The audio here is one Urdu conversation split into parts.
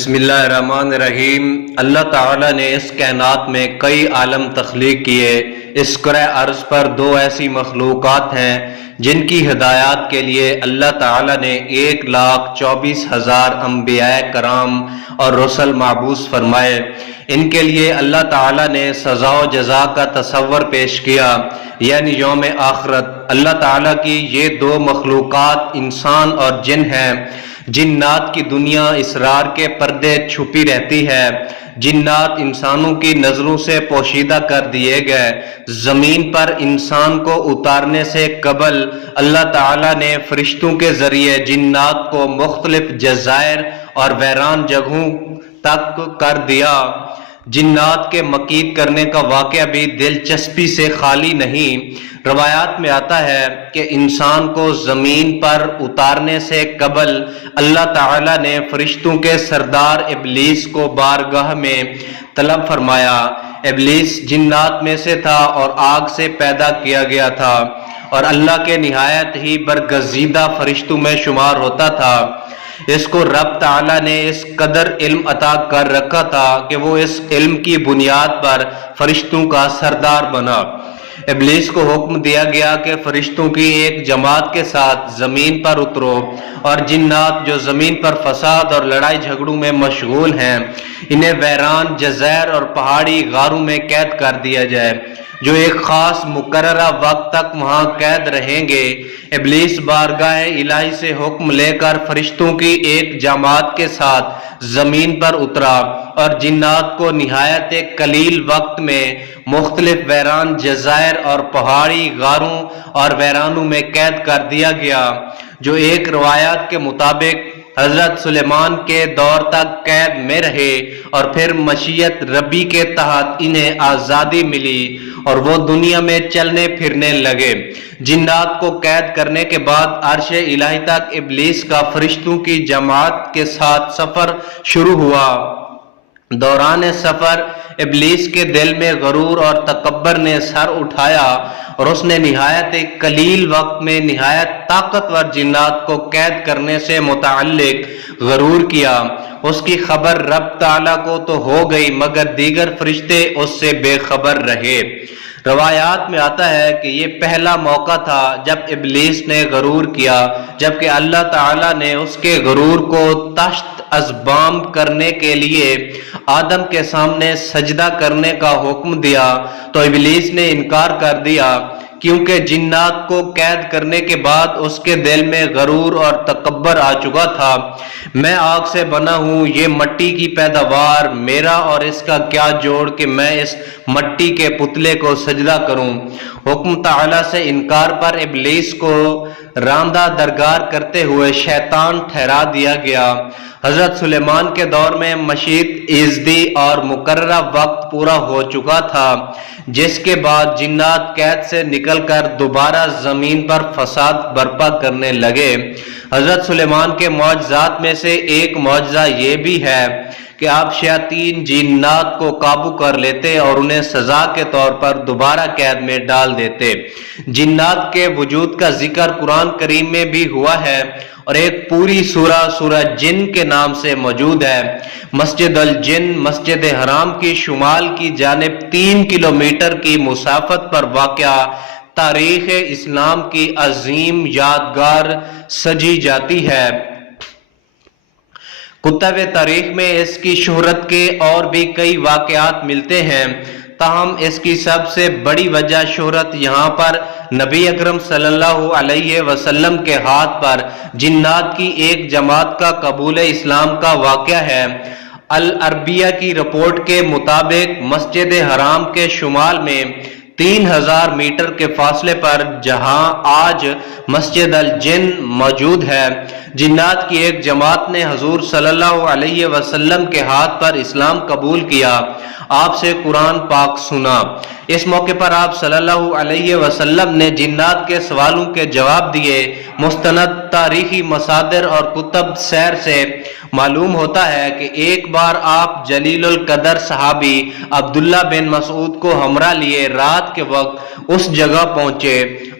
بسم اللہ الرحمن الرحیم۔ اللہ تعالیٰ نے اس کائنات میں کئی عالم تخلیق کیے۔ اس کرۂ ارض پر دو ایسی مخلوقات ہیں جن کی ہدایات کے لیے اللہ تعالیٰ نے 1,24,000 انبیاء کرام اور رسل مبعوث فرمائے۔ ان کے لیے اللہ تعالیٰ نے سزا و جزا کا تصور پیش کیا، یعنی یوم آخرت۔ اللہ تعالیٰ کی یہ دو مخلوقات انسان اور جن ہیں۔ جنات کی دنیا اسرار کے پردے چھپی رہتی ہے۔ جنات انسانوں کی نظروں سے پوشیدہ کر دیے گئے۔ زمین پر انسان کو اتارنے سے قبل اللہ تعالیٰ نے فرشتوں کے ذریعے جنات کو مختلف جزائر اور ویران جگہوں تک کر دیا۔ جنات کے مکید کرنے کا واقعہ بھی دلچسپی سے خالی نہیں۔ روایات میں آتا ہے کہ انسان کو زمین پر اتارنے سے قبل اللہ تعالیٰ نے فرشتوں کے سردار ابلیس کو بارگاہ میں طلب فرمایا۔ ابلیس جنات میں سے تھا اور آگ سے پیدا کیا گیا تھا اور اللہ کے نہایت ہی برگزیدہ فرشتوں میں شمار ہوتا تھا۔ اس کو رب تعالیٰ نے اس قدر علم عطا کر رکھا تھا کہ وہ اس علم کی بنیاد پر فرشتوں کا سردار بنا۔ ابلیس کو حکم دیا گیا کہ فرشتوں کی ایک جماعت کے ساتھ زمین پر اترو اور جنات جو زمین پر فساد اور لڑائی جھگڑوں میں مشغول ہیں انہیں ویران جزائر اور پہاڑی غاروں میں قید کر دیا جائے، جو ایک خاص مقررہ وقت تک وہاں قید رہیں گے۔ ابلیس بارگاہ الہی سے حکم لے کر فرشتوں کی ایک جماعت کے ساتھ زمین پر اترا اور جنات کو نہایت قلیل وقت میں مختلف ویران جزائر اور پہاڑی غاروں اور ویرانوں میں قید کر دیا گیا، جو ایک روایات کے مطابق حضرت سلیمان کے دور تک قید میں رہے اور پھر مشیت ربی کے تحت انہیں آزادی ملی اور وہ دنیا میں چلنے پھرنے لگے۔ جنات کو قید کرنے کے بعد عرش الہی تک ابلیس کا فرشتوں کی جماعت کے ساتھ سفر شروع ہوا۔ دوران سفر ابلیس کے دل میں غرور اور تکبر نے سر اٹھایا اور اس نے نہایت قلیل وقت میں نہایت طاقتور جنات کو قید کرنے سے متعلق غرور کیا۔ اس کی خبر رب تعالیٰ کو تو ہو گئی مگر دیگر فرشتے اس سے بے خبر رہے۔ روایات میں آتا ہے کہ یہ پہلا موقع تھا جب ابلیس نے غرور کیا، جبکہ اللہ تعالیٰ نے اس کے غرور کو تشت ازبام کرنے کے لیے آدم کے سامنے سجدہ کرنے کا حکم دیا تو ابلیس نے انکار کر دیا، کیونکہ جنات کو قید کرنے کے بعد اس کے دل میں غرور اور تکبر آ چکا تھا۔ میں آگ سے بنا ہوں، یہ مٹی کی پیداوار، میرا اور اس کا کیا جوڑ کہ میں اس مٹی کے پتلے کو سجدہ کروں۔ حکم تعالیٰ سے انکار پر ابلیس کو راندہ درگار کرتے ہوئے شیطان ٹھہرا دیا گیا۔ حضرت سلیمان کے دور میں مشیت ایزدی اور مقررہ وقت پورا ہو چکا تھا، جس کے بعد جنات قید سے نکل کر دوبارہ زمین پر فساد برپا کرنے لگے۔ حضرت سلیمان کے معجزات میں سے ایک معجزہ یہ بھی ہے کہ آپ شیاطین جنات کو قابو کر لیتے اور انہیں سزا کے طور پر دوبارہ قید میں ڈال دیتے۔ جنات کے وجود کا ذکر قرآن کریم میں بھی ہوا ہے اور ایک پوری سورہ جن کے نام سے موجود ہے۔ مسجد الجن مسجد حرام کی شمال کی جانب 3 کلومیٹر کی مسافت پر واقع تاریخ اسلام کی عظیم یادگار سجی جاتی ہے۔ کتب تاریخ میں اس کی شہرت کے اور بھی کئی واقعات ملتے ہیں، تاہم اس کی سب سے بڑی وجہ شہرت یہاں پر نبی اکرم صلی اللہ علیہ وسلم کے ہاتھ پر جنات کی ایک جماعت کا قبول اسلام کا واقعہ ہے۔ العربیہ کی رپورٹ کے مطابق مسجد حرام کے شمال میں 3000 میٹر کے فاصلے پر جہاں آج مسجد الجن موجود ہے، جنات کی ایک جماعت نے حضور صلی اللہ علیہ وسلم کے ہاتھ پر اسلام قبول کیا، آپ سے قرآن پاک سنا۔ اس موقع پر آپ صلی اللہ علیہ وسلم نے جنات کے سوالوں کے جواب دیے۔ مستند تاریخی مصادر اور کتب سیر سے معلوم ہوتا ہے کہ ایک بار آپ جلیل القدر صحابی عبداللہ بن مسعود کو ہمراہ لیے رات کے وقت اس جگہ پہنچے۔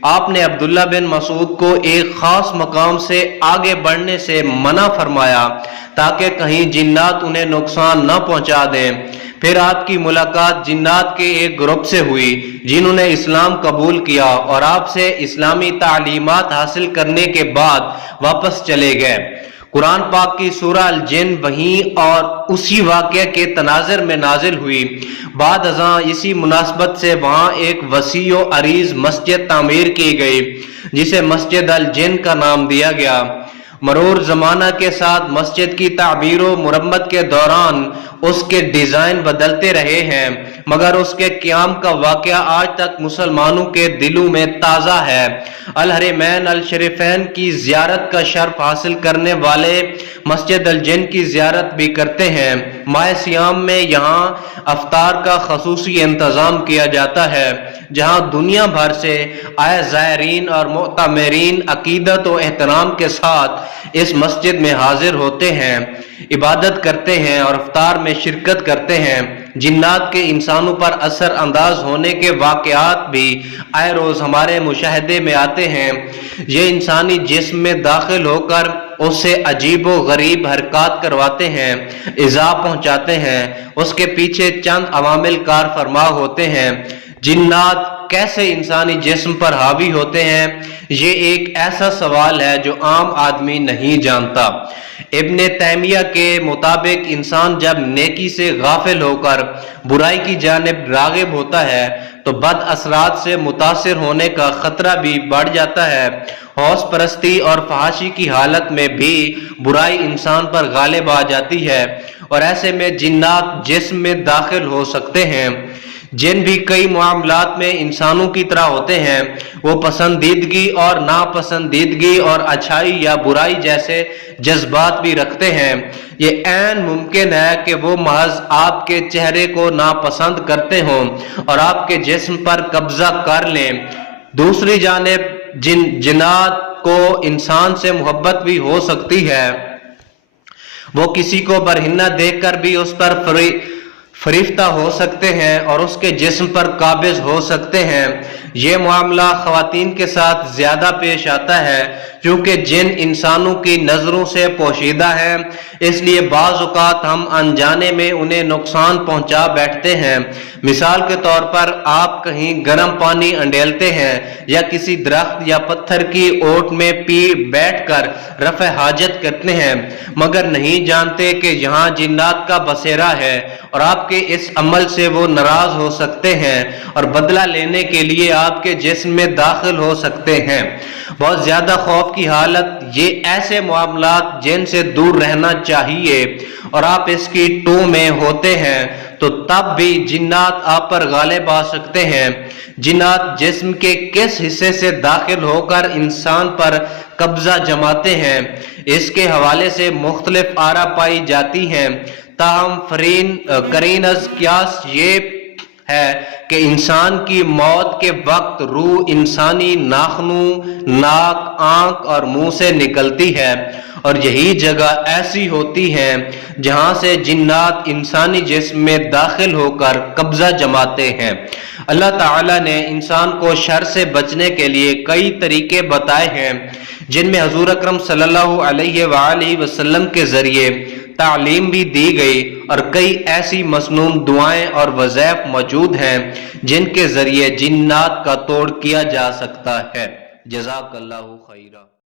آپ نے عبداللہ بن مسعود کو ایک خاص مقام سے آگے بڑھنے سے منع فرمایا تاکہ کہیں جنات انہیں نقصان نہ پہنچا دیں۔ پھر آپ کی ملاقات جنات کے ایک گروپ سے ہوئی جنہوں نے اسلام قبول کیا اور آپ سے اسلامی تعلیمات حاصل کرنے کے بعد واپس چلے گئے۔ قرآن پاک کی سورہ الجن وہیں اور اسی واقعے کے تناظر میں نازل ہوئی۔ بعد ازاں اسی مناسبت سے وہاں ایک وسیع و عریض مسجد تعمیر کی گئی جسے مسجد الجن کا نام دیا گیا۔ مرور زمانہ کے ساتھ مسجد کی تعمیر و مرمت کے دوران اس کے ڈیزائن بدلتے رہے ہیں، مگر اس کے قیام کا واقعہ آج تک مسلمانوں کے دلوں میں تازہ ہے۔ الحرمین الشریفین کی زیارت کا شرف حاصل کرنے والے مسجد الجن کی زیارت بھی کرتے ہیں۔ ماہ سیام میں یہاں افطار کا خصوصی انتظام کیا جاتا ہے، جہاں دنیا بھر سے آئے زائرین اور معتمرین عقیدت و احترام کے ساتھ اس مسجد میں حاضر ہوتے ہیں، عبادت کرتے ہیں اور افطار میں شرکت کرتے ہیں۔ جنات کے انسانوں پر اثر انداز ہونے کے واقعات بھی آئے روز ہمارے مشاہدے میں آتے ہیں۔ یہ انسانی جسم میں داخل ہو کر اس سے عجیب و غریب حرکات کرواتے ہیں، ایذا پہنچاتے ہیں۔ اس کے پیچھے چند عوامل کار فرما ہوتے ہیں۔ جنات کیسے انسانی جسم پر حاوی ہوتے ہیں، یہ ایک ایسا سوال ہے جو عام آدمی نہیں جانتا۔ ابن تیمیہ کے مطابق انسان جب نیکی سے غافل ہو کر برائی کی جانب راغب ہوتا ہے تو بد اثرات سے متاثر ہونے کا خطرہ بھی بڑھ جاتا ہے۔ ہوس پرستی اور فحاشی کی حالت میں بھی برائی انسان پر غالب آ جاتی ہے اور ایسے میں جنات جسم میں داخل ہو سکتے ہیں۔ جن بھی کئی معاملات میں انسانوں کی طرح ہوتے ہیں، وہ پسندیدگی اور ناپسندیدگی اور اچھائی یا برائی جیسے جذبات بھی رکھتے ہیں۔ یہ عین ممکن ہے کہ وہ محض آپ کے چہرے کو ناپسند کرتے ہوں اور آپ کے جسم پر قبضہ کر لیں۔ دوسری جانب جنات کو انسان سے محبت بھی ہو سکتی ہے، وہ کسی کو برہنہ دیکھ کر بھی اس پر فریفتہ ہو سکتے ہیں اور اس کے جسم پر قابض ہو سکتے ہیں۔ یہ معاملہ خواتین کے ساتھ زیادہ پیش آتا ہے کیونکہ جن انسانوں کی نظروں سے پوشیدہ ہے، اس لیے بعض اوقات ہم انجانے میں انہیں نقصان پہنچا بیٹھتے ہیں۔ مثال کے طور پر آپ کہیں گرم پانی انڈیلتے ہیں یا کسی درخت یا پتھر کی اوٹ میں بیٹھ کر رفع حاجت کرتے ہیں، مگر نہیں جانتے کہ یہاں جنات کا بسیرا ہے اور آپ کے اس عمل سے وہ ناراض ہو سکتے ہیں اور بدلہ لینے کے لیے آپ کے جسم میں داخل ہو سکتے ہیں۔ بہت زیادہ خوف کی حالت یہ ایسے معاملات جن سے دور رہنا چاہیے اور آپ اس کی ٹو میں ہوتے ہیں تو تب بھی جنات آپ پر غالب آ سکتے ہیں۔ جنات جسم کے کس حصے سے داخل ہو کر انسان پر قبضہ جماتے ہیں، اس کے حوالے سے مختلف آراء پائی جاتی ہیں، تاہم قرین از قیاس یہ ہے کہ انسان کی موت کے وقت روح انسانی ناخنوں، ناک، آنکھ اور منہ سے نکلتی ہے اور یہی جگہ ایسی ہوتی ہے جہاں سے جنات انسانی جسم میں داخل ہو کر قبضہ جماتے ہیں۔ اللہ تعالیٰ نے انسان کو شر سے بچنے کے لیے کئی طریقے بتائے ہیں جن میں حضور اکرم صلی اللہ علیہ وآلہ وسلم کے ذریعے تعلیم بھی دی گئی اور کئی ایسی مسنون دعائیں اور وظائف موجود ہیں جن کے ذریعے جنات کا توڑ کیا جا سکتا ہے۔ جزاک اللہ خیرہ۔